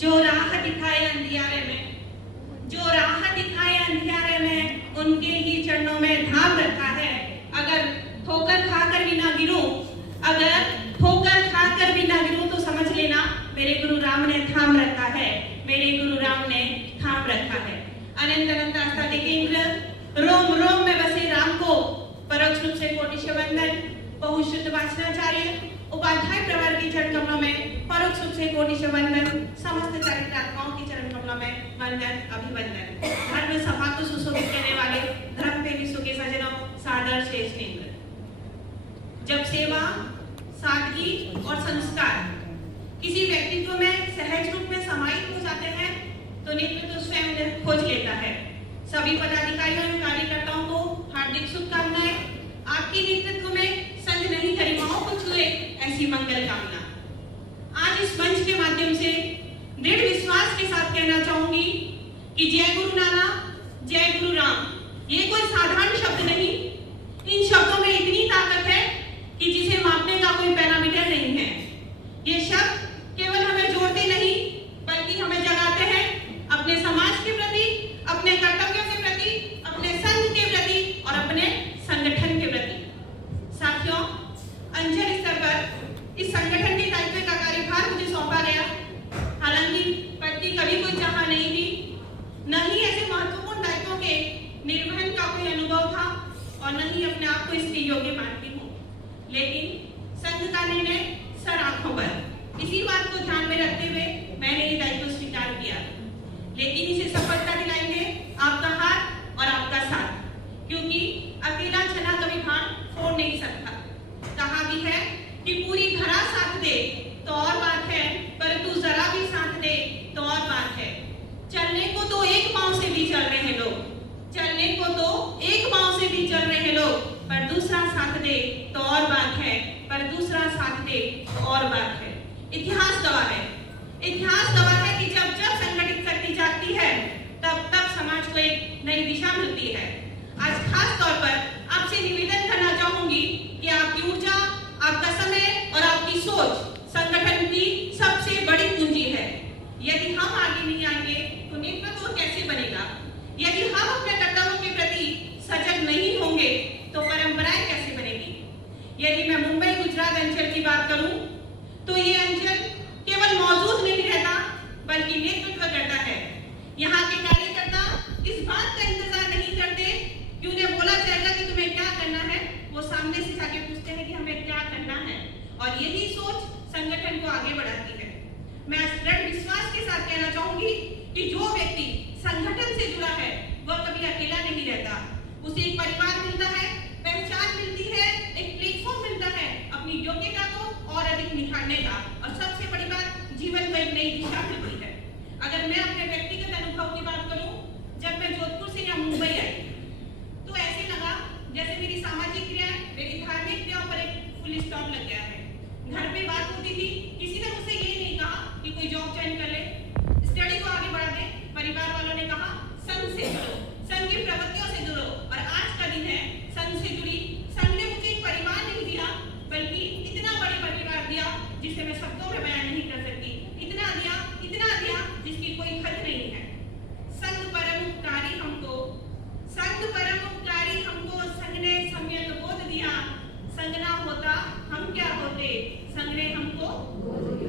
जो राह दिखाए अंधियारे में, जो राह दिखाए अंधियारे में, उनके ही चरणों में धाम रखा है। अगर ठोकर खाकर भी ना गिरूं, अगर ठोकर खाकर भी ना गिरूं तो समझ लेना मेरे गुरु राम ने थाम रखा है, मेरे गुरु राम ने थाम रखा है। अनंत अनंत आस्था देखेंगे, रोम रोम में बसे राम को परोक्ष रूप से कोटि वंदन। बहुश्रुत वाचनाचार्य उपाध्याय प्रवर के चरण कमलों में परोक्ष रूप से कोटि वंदन। समस्त चरित्रात्माओं के चरण कमलों में वंदन अभिवंदन। धर्म सभा को सुशोभित करने वाले धर्म पे विश्व के सजनों, सादर शेष नेत्र। जब सेवा, सादगी और संस्कार किसी व्यक्तित्व में सहज रूप में समाहित हो जाते हैं तो नेतृत्व स्वयं खोज लेता है। सभी पदाधिकारियों एवं कार्यकर्ताओं को हार्दिक शुभकामनाएं। आपके नेतृत्व में संत नहीं गरिमाओं को छुए ऐसी मंगल कामना। आज इस मंच के माध्यम से दृढ़ विश्वास के साथ कहना चाहूंगी कि जय गुरु नानक, जय गुरु राम, ये कोई साधारण शब्द नहीं। इन शब्दों में इतनी ताकत है कि जिसे मापने का कोई पैरामीटर नहीं है। ये शब्द केवल हमें जोड़ते नहीं बल्कि हमें जगाते हैं अपने समाज के प्रति, अपने कर्तव्यों के प्रति, अपने संघ के प्रति और अपने संगठन के प्रति। साथियों, अंचल स्तर पर इस संगठन के दायित्व का कार्यभार मुझे सौंपा गया। हालांकि पद की कभी कोई चाह नहीं थी, न ही ऐसे महत्वपूर्ण दायित्वों के निर्वहन का कोई अनुभव था और न ही अपने आप को इसके योग्य मानती हूँ। लेकिन संघ का निर्णय सर आंखों पर, इसी बात को ध्यान में रखते हुए मैंने ये दायित्व स्वीकार किया। लेकिन इसे सफलता दिलाएंगे आपका हाथ और आपका साथ, क्योंकि अकेला चना कभी भार फोड़ नहीं सकता। कहा भी है कि पूरी धरा साथ दे तो और बात है, परंतु जरा भी साथ दे तो और बात है। चलने को तो एक पांव से भी चल रहे लोग, चलने को तो एक पांव से भी चल रहे लोग, पर दूसरा साथ दे तो और बात है, पर दूसरा साथ दे तो और बात है। इतिहास गवाह है, इतिहास गवाह है कि जब जब संगठित शक्ति जागती है तब तब समाज को एक नई दिशा मिलती है। आज खास तौर पर आपसे निवेदन करना चाहूंगी कि आपकी ऊर्जा, आपका समय और आपकी सोच संगठन की सबसे बड़ी पूंजी है। यदि हम आगे नहीं आएंगे तो नेतृत्व कैसे बनेगा? यदि हम अपने कर्तव्यों के प्रति सजग नहीं होंगे तो परंपराएं कैसे बनेगी? यदि मैं मुंबई गुजरात अंचल की बात करूं तो ये अंचल केवल मौजूद नहीं रहता बल्कि नेतृत्व करता है। यहाँ के कार्यकर्ता इस बात का इंतजार नहीं करते कि उन्हें बोला जाएगा कि तुम्हें क्या करना है, वो सामने से जाके पूछते हैं कि हमें क्या करना है, और यही सोच संगठन को आगे बढ़ाती है। मैं दृढ़ विश्वास के साथ कहना चाहूंगी कि जो व्यक्ति संगठन से जुड़ा है वह कभी अकेला नहीं रहता। उसे एक परिवार मिलता है, पहचान मिलती है, एक प्लेटफॉर्म मिलता है अपनी योग्यता को और अधिक निखारने का, और सबसे बड़ी बात जीवन को एक नई दिशा मिलती है। अगर मैं अपने व्यक्तिगत अनुभव की बात करूं, जब मैं जोधपुर से यहाँ मुंबई आई तो ऐसे लगा जैसे मेरी सामाजिक क्रियाएं, मेरी धार्मिक क्रियाओं पर एक फुल स्टॉप लग गया है। घर पे बात होती थी, किसी ने मुझसे ये नहीं कहा कि कोई जॉब ज्वाइन कर ले, स्टडी को आगे बढ़ा दे। परिवार वालों ने कहा संघ से जुड़ो, संघ की प्रवृत्तियों से जुड़ो, और आज का दिन है संघ से जुड़ी। संघ ने मुझे एक परिवार नहीं दिया बल्कि इतना बड़ा परिवार दिया जिसे मैं शब्दों में बयान नहीं कर सकती। इतना दिया जिसकी कोई हद नहीं है। संघ परम उपकारी हमको, संघ परम उपकारी हमको, संघ ने सम्यक बोध दिया। संघ ना होता हम क्या होते, संघ ने हमको